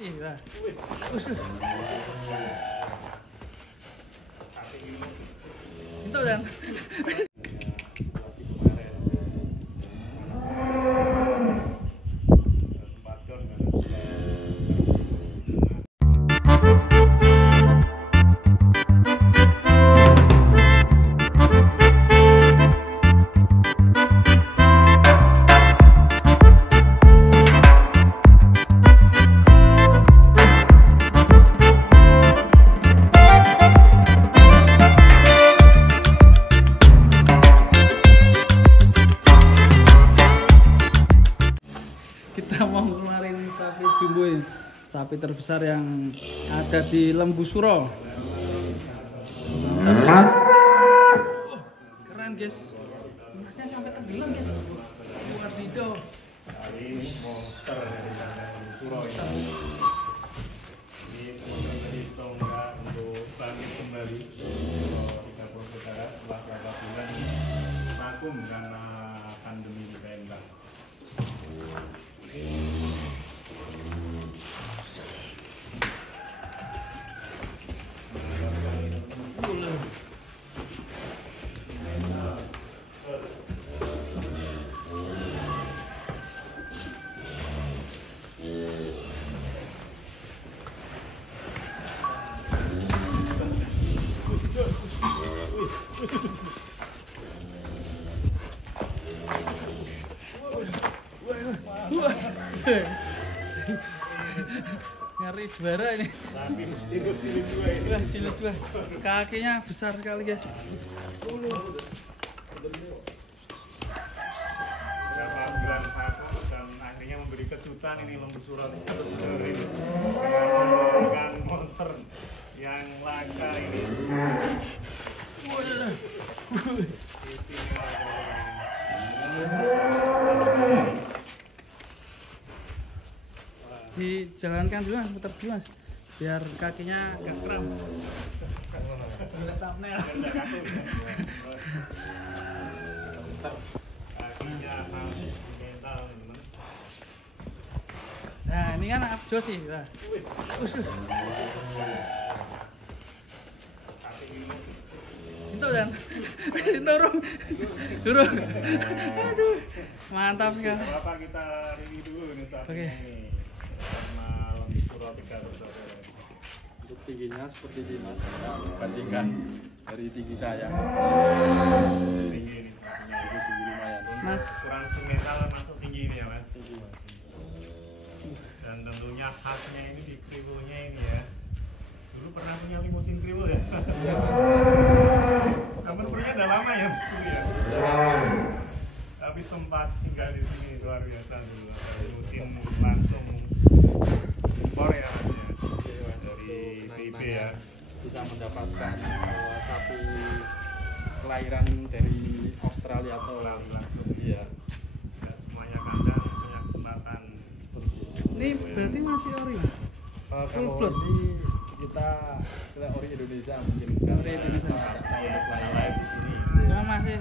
Iya. Itu dan. Kita mau ngeluarin sapi jumbo ini, sapi terbesar yang ada di Lembu Suro. Keren guys, masnya sampai tenggelam guys. Wadidaw. Ini monster dari Lembu Suro ini. Ini sebenarnya tonggak untuk bangkit kembali ke 30 Utara setelah beberapa bulan vakum karena pandemi di Palembang. Ngeri juara ini. Tapi jilid dua ini. Wah, jilid dua. Kakinya besar sekali guys. Beberapa bulan vakum dan akhirnya memberi kejutan ini Lembu Suro ini dengan monster yang langka ini. Istimewa Dijalankan dulu mas, putar dulu mas, biar kakinya gak kram. Thumbnail. Kakinya harus mental teman. Nah ini kan abjo sih. Nah. Itu dan turun. Aduh, mantap kan. Bapak kita review dulu ini sapinya ini. Sama Lembu Suro 3 bersaudara. Untuk tingginya seperti ini mas, bandingkan dari tinggi saya Tinggi ini sapinya. itu tinggi lumayan. Mas, Ukuran semetal masuk tinggi ini ya mas. Tinggi mas. Dan tentunya khasnya ini di kriwulnya ini ya. Dulu pernah punya limusin kriwul ya. Namun punya udah lama ya mas ya. Tapi sempat singgah di sini luar biasa dulu. Limusin langsung impor ya mas ya. Dari PIB ya. Bisa mendapatkan sapi kelahiran dari Australia atau Langsung iya tidak semuanya kandang punya kesempatan seperti itu. ini berarti masih ori mas? Kalau blood. ini kita istilah ori Indonesia mungkin karena Ori Indonesia. kita nggak tahu untuk kelahiran di sini. Cuma masih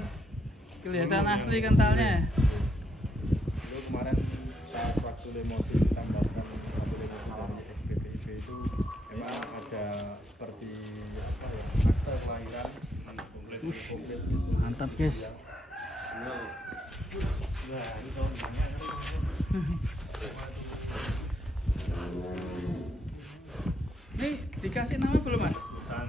kelihatan asli kentalnya ya? Dulu kemarin pas waktu lemosi ditambahkan satu lemosi dari SPPIB itu memang ada seperti apa ya akte kelahiran komplit. Mantap guys. Wah, ini tahun banyak kan. Ini dikasih nama belum mas? Dan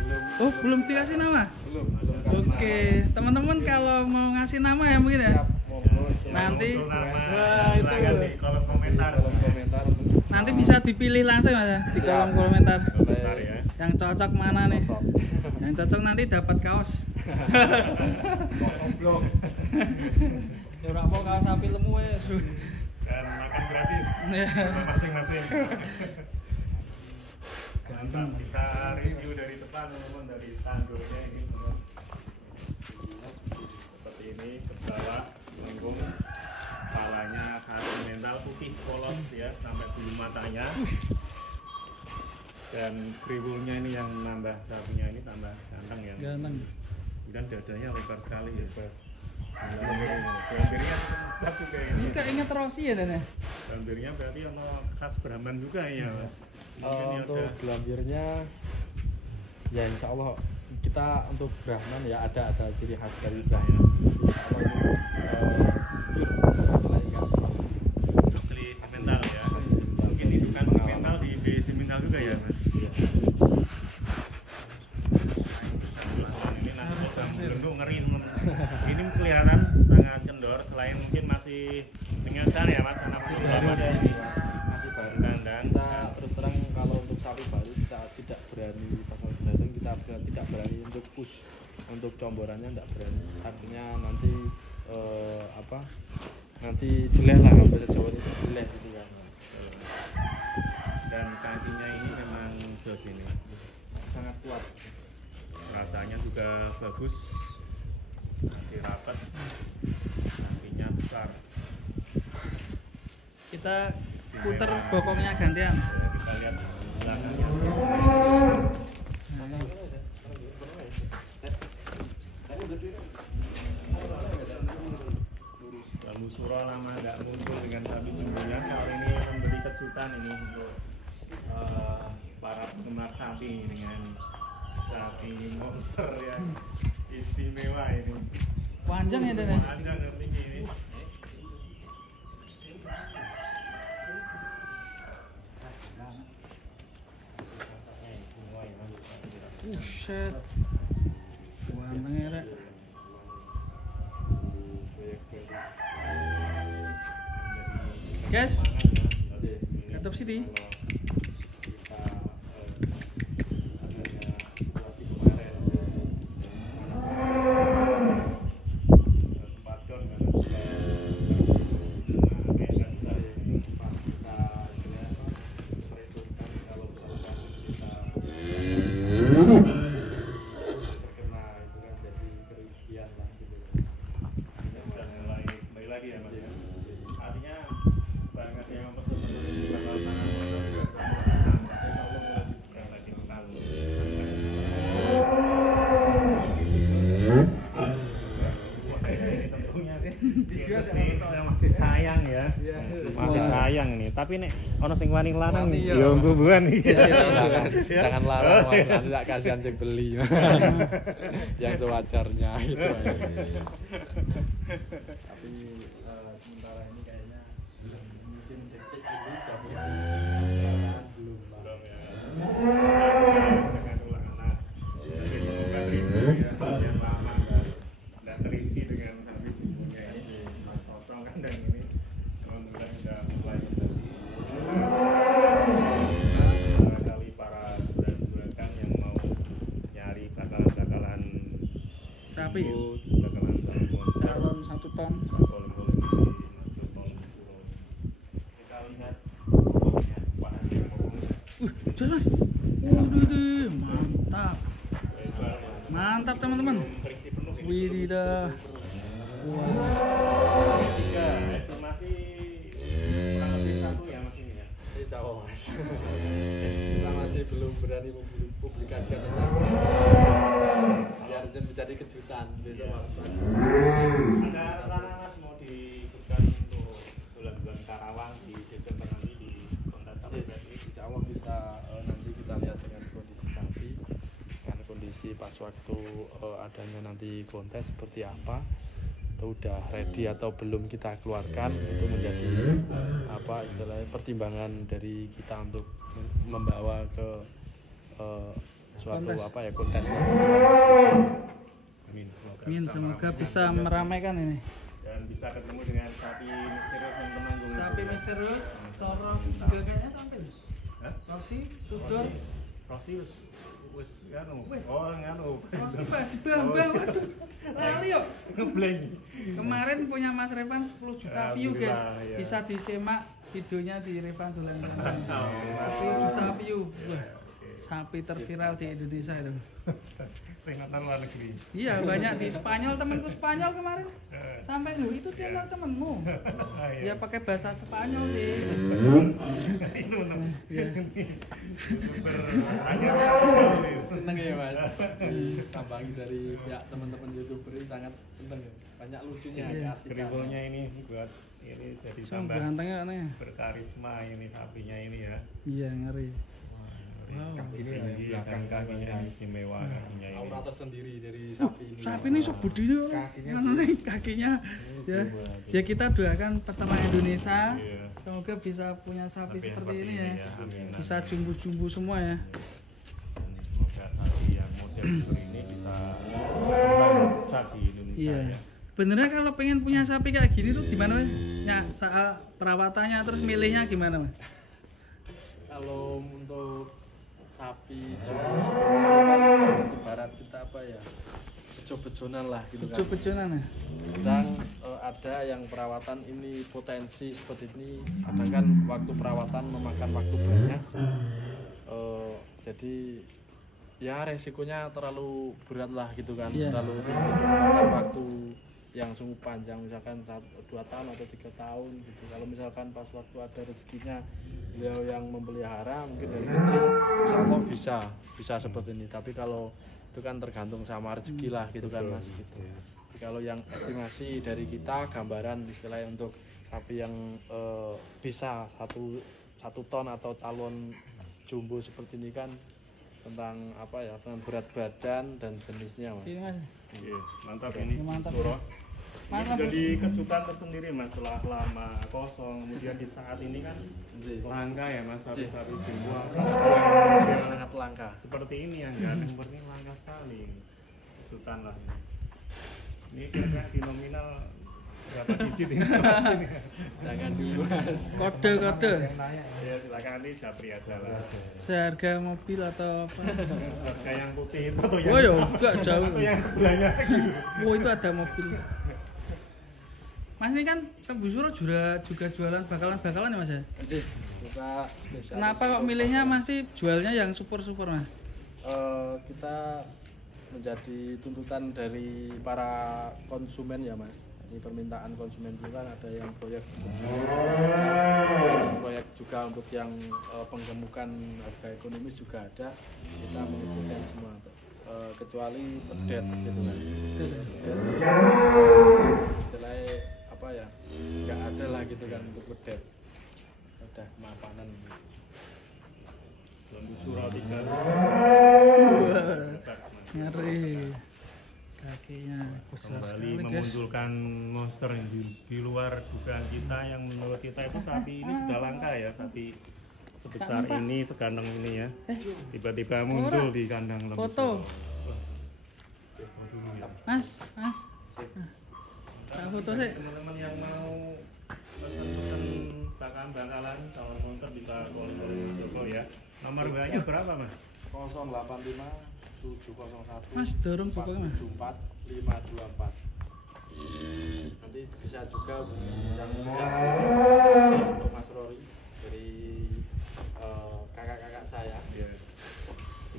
Ini Oh belum dikasih nama? belum kasih Oke, teman-teman kalau mau ngasih nama ya mungkin ya. siap monggo istilahnya. Nanti. usul nama Wah, itu. silakan di kolom komentar. kolom komentar Nanti bisa dipilih langsung mas ya, di Siap. kolom komentar. Komentar ya. Yang cocok mana nih? Cocok. Yang cocok nanti dapat kaos. Goblok. Ya ora mau kaos sapi lemu ya. Dan makan gratis Ya. untuk masing-masing. Mantap, kita review dari depan teman-teman, dari tanduknya ini teman. Seperti ini ke bawah lengkung, kepalanya khas mental putih polos ya sampai bulu matanya. Dan kriwulnya ini yang nambah sapinya ini tambah ganteng ya. Ganteng. Dan dadanya lebar sekali ya. Gambirnya khas juga ini. Ini kayak inget Rossi ya Dan ya? Gambirnya berarti ono khas Brahman juga ya. Mungkin ya Untuk udah gelambirnya ya insya Allah kita untuk Brahman ya ada ciri khas dari Brahman. Insya Allah ini selain nggak pas asli mental ya. Mungkin itu kan mental di BC mental juga ya Mas. Iya. Ini nanti sedang belenggu ngeri teman. Ini kelihatan sangat kendor selain mungkin masih menyesal ya Mas anak Masih muda baru masih di sini, masih baru. dan Kita terus terang kalau untuk sapi baru kita tidak berani pas waktu datang tidak berani untuk push untuk comborannya tidak berani. Artinya nanti nanti jelek lah kalau bahasa Jawa itu jelek gitu kan. dan kakinya ini memang jos ini Sangat kuat. rasanya juga bagus masih rapat kakinya besar. Kita puter bokongnya gantian. Kita lihat belakangnya. Bambu Suro lama nggak muncul dengan sapi jumbonya. Kali ini memberi kejutan ini untuk para penggemar sapi dengan sapi monster yang istimewa ini. Panjang ya Dan ya? Panjang tinggi ini. Set. Warnanya rek. Guys, tutup sini. Masih sayang ya, masih sayang nih. Tapi nek ono sing wani larang, yo hubungan iki. Jangan larang, nanti tak kasihan sing beli. Yang sewajarnya itu. Tapi sementara ini kayaknya mungkin detik dulu jamnya belum lah. Dengan ulang anak, tapi semoga rindu ya yang lama dan terisi dengan sapi jumbonya ini kosong kan dan ini kemudian sudah mulai menjadi barangkali para juragan yang mau nyari bakalan Sapi. bakalan Calon 1 ton. boleh masuk tahun kita lihat pokoknya pahanya pokoknya Jelas. Waduh, mantap. lebar Mantap teman-teman. terisi penuh ini. Widih. Tiga estimasi kurang lebih 1 ya mas ini ya. Insya Allah mas. Kita masih belum berani mempublikasikan itu. Biar bisa jadi kejutan besok mas. Ada rencana mas mau diikutkan untuk bulan-bulan Karawang di Desember nanti di kontes sapi ini? Insya Allah kita nanti kita lihat dengan kondisi sapi, dengan kondisi pas waktu adanya nanti kontes seperti apa. Itu udah ready atau belum kita keluarkan, itu menjadi apa istilahnya pertimbangan dari kita untuk membawa ke suatu Kontes. apa ya kontes. Amin. Amin, semoga bisa meramaikan ini. Dan bisa ketemu dengan sapi misterius yang temanggung. Sapi itu. misterius, Soro juga kayaknya tampil. Hah? Rossi, Tudor, Rossi wis nganu. Wih. Oh nganu. Rossi Pak Bambang. Waduh, lali yuk. Ngeblank. Kemarin punya Mas Revan 10 juta view guys. Alhamdulillah, ya. Bisa disimak videonya di Revan Dolan. Alhamdulillah. 10 juta view. Wah, Oke. sapi terviral di Indonesia itu. Sing nonton luar negeri. Iya, banyak di Spanyol, temanku Spanyol kemarin. Sampai lu itu channel temenmu. Ya pakai bahasa Spanyol sih. teman-teman. Iya. Youtuber akhir Seneng ya mas, sambangi dari pihak teman-teman youtuber ini sangat seneng ya. Banyak lucunya, Iya. keasikan. Kriwelnya ini buat ini jadi Sama tambah gantengnya aneh. berkarisma ini sapinya ini ya. Iya ngeri. Wow. Ini yang belakang kakinya ini istimewa kakinya ini. Aura tersendiri dari sapi ini. Sapi ini sok budino. Kakinya. Ya. Ya kita doakan peternak Indonesia. Iya. Semoga bisa punya sapi Sapi seperti ini ya. Amin. Bisa jumbo-jumbo semua ya. Dan semoga sapi yang model seperti ini bisa besar di Indonesia Iya. ya. Benernya kalau pengen punya sapi kayak gini tuh gimana mas? Ya soal perawatannya terus milihnya gimana mas? Kalau untuk sapi ibarat kita apa ya, bejo-bejonan lah gitu kan. Bejo-bejonan ya? Kadang ada yang perawatan ini potensi seperti ini, kadang kan waktu perawatan memakan waktu banyak. Jadi ya resikonya terlalu berat lah gitu kan. Iya. Terlalu tinggi, memakan waktu yang sungguh panjang, misalkan 2 tahun atau 3 tahun gitu. Kalau misalkan pas waktu ada rezekinya beliau yang memelihara, mungkin dari kecil insya Allah bisa seperti ini. Tapi kalau itu kan tergantung sama rezeki lah gitu kan mas gitu. Kalau yang estimasi dari kita, gambaran istilahnya untuk sapi yang bisa satu ton atau calon jumbo seperti ini kan tentang apa ya, tentang berat badan dan jenisnya mas. Ini mas. Iya, mantap ini. Mantap. Suro. Ini Mantap. jadi kejutan tersendiri mas, setelah lama kosong, kemudian di saat ini kan langka ya mas, sapi-sapi jumbo yang Sangat langka. seperti ini yang ganteng seperti ini langka sekali. Kejutan lah ini. Ini kira-kira di nominal berapa digit ini mas ini? Jangan dulu mas. Kode. Ya silakan nanti japri aja lah. Seharga mobil atau apa? Harga yang putih itu atau yang Oh ya hitam? enggak jauh. Atau yang sebelahnya gitu. Oh itu ada mobil. Mas ini kan Sembu Suro juga jualan bakalan ya mas ya? Kita spesialis. Kenapa kok milihnya masih jualnya yang super mas? Kita menjadi tuntutan dari para konsumen ya mas. Jadi permintaan konsumen itu kan ada yang proyek juga untuk yang penggemukan harga ekonomis juga ada. Kita menyediakan semua, kecuali pedet gitu kan. Istilahnya apa ya? Nggak ada lah gitu kan untuk pedet. Udah kemapanan. Lembu surau 3 Ngeri. Kakinya besar kembali sekali guys. memunculkan monster yang di luar dugaan kita, yang menurut kita itu sapi ini sudah langka ya, sapi sebesar ini, seganteng ini ya, tiba-tiba muncul di kandang lembu Foto. surau. Foto dulu ya. Mas. Tak foto sih. Teman-teman yang mau pesan-pesan bakalan calon monster bisa call-call Soko ya. Nomor WA-nya berapa mas? 085 701 Mas dorong juga mas. 474 524. Nanti bisa juga yang sudah untuk Mas Rory dari kakak-kakak saya. Ya.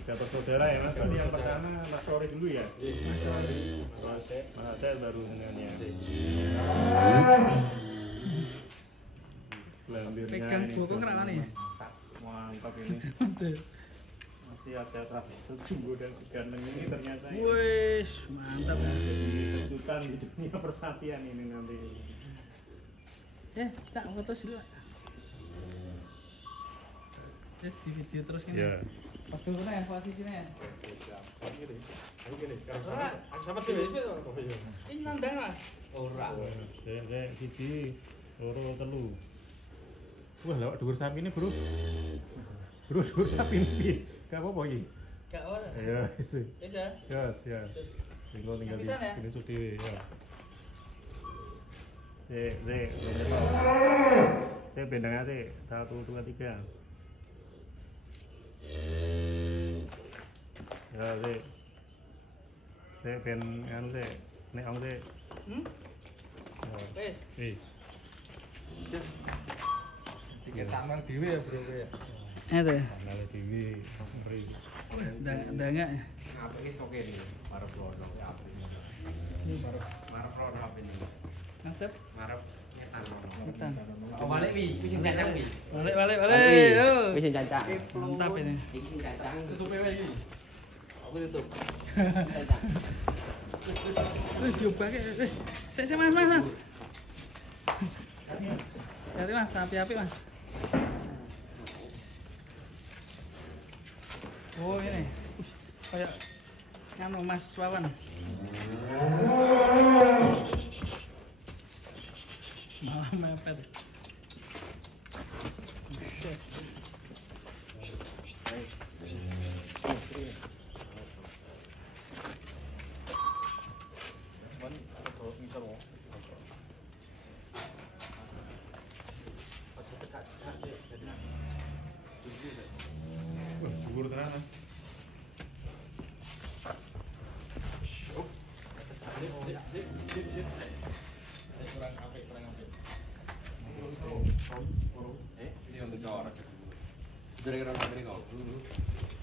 3 bersaudara ya mas. Berarti yang pertama Mas Rory dulu ya. Mas Rory, Mas Ade. Mas Ade baru dengannya. Gelambirnya Pegang ini bokong kenapa nih? mantap ini. Masih ada sapi sejumbo dan seganteng ini ternyata ya. Wih, mantap ya. Jadi kejutan di dunia persapian ini nanti. Tak foto sila. Terus di video terus ini. Ya. Waktu mana ya posisinya ya? Ayo gini, kalau sama sih Ini nandang mas. ora. Saya siji, loro, telu. Wah, lewat dhuwur sapi ini, Bro. Bro, dhuwur sapi ini. Gak apa-apa iki. Gak apa. Ya, wis. Ya. Yes, ya. Tinggal di Bisa, ya? sini sudah ya. Saya bendangnya sih 1, 2, 3. Ya, saya ben anu sih, nek ang sih. Wes. Wis. Tiket taman dhewe ya, Bro ya. Itu ya. Nale TV mri. Dangak ya. Apa iki kok kene? Marep lono ya apa ini. Marep lono apa ini? Mantap. Marep Ketan. Oh, balik wi, wis cancang wi. Balik. Yo. Wis cancang. Mantap ini. Iki sing cancang. Tutup PW iki. Aku tutup. Cancang. Coba ke. Sik Mas. Cari Mas, api-api Mas. Oh ini. Kayak nganu Mas Wawan. Malah mepet. Dhuwur tenan. Ini untuk corak. Sudah kira ngene kok.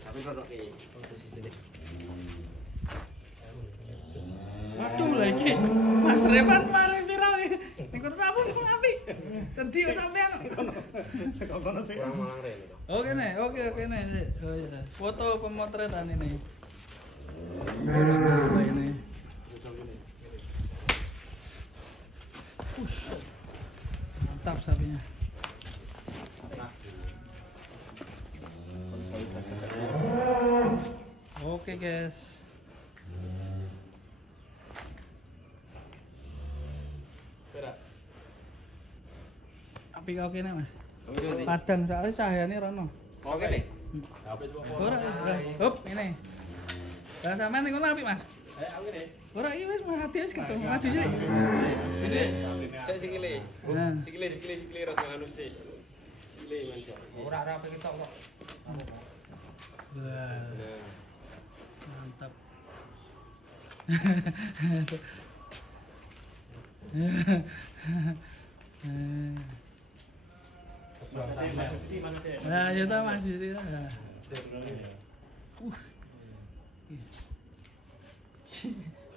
Tapi rodok ki posisine. Waduh lagi. Mas Revan paling viral iki. Ning kono apa kok apik. Cendi kok sampean. Sekono sih. Kurang malang rene kok. Oke nih. Oh iya. Foto pemotretan ini. Ini. Mantap sapinya. Oke guys. Api kau kene Mas. Padang soalnya cahayanya rono. Oke nih. Ora, hop ini. Lah sampean niku api Mas. Oke nih. Ora iki wis mati wis ketemu maju sih. Ini saya sikile. Nah. Sikile rada anu sih. Sikile manca. Ora pengen tok kok. Wah, mantap. Nah, ya ta Mas itu.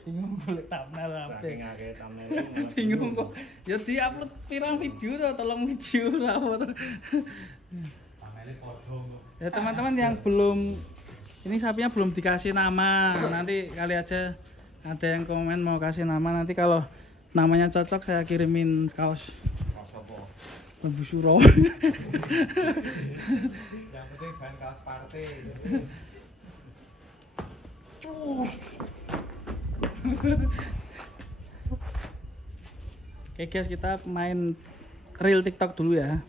Bingung boleh thumbnail apa. Saking akeh thumbnail. Bingung kok. Ya di-upload pirang video to, tolong video lah apa to. Ya teman-teman yang belum ini sapinya belum dikasih nama, nanti kali aja ada yang komen mau kasih nama, nanti kalau namanya cocok saya kirimin kaos Lembu Suro. Yang penting jangan kaos partai. Oke guys, kita main real TikTok dulu ya.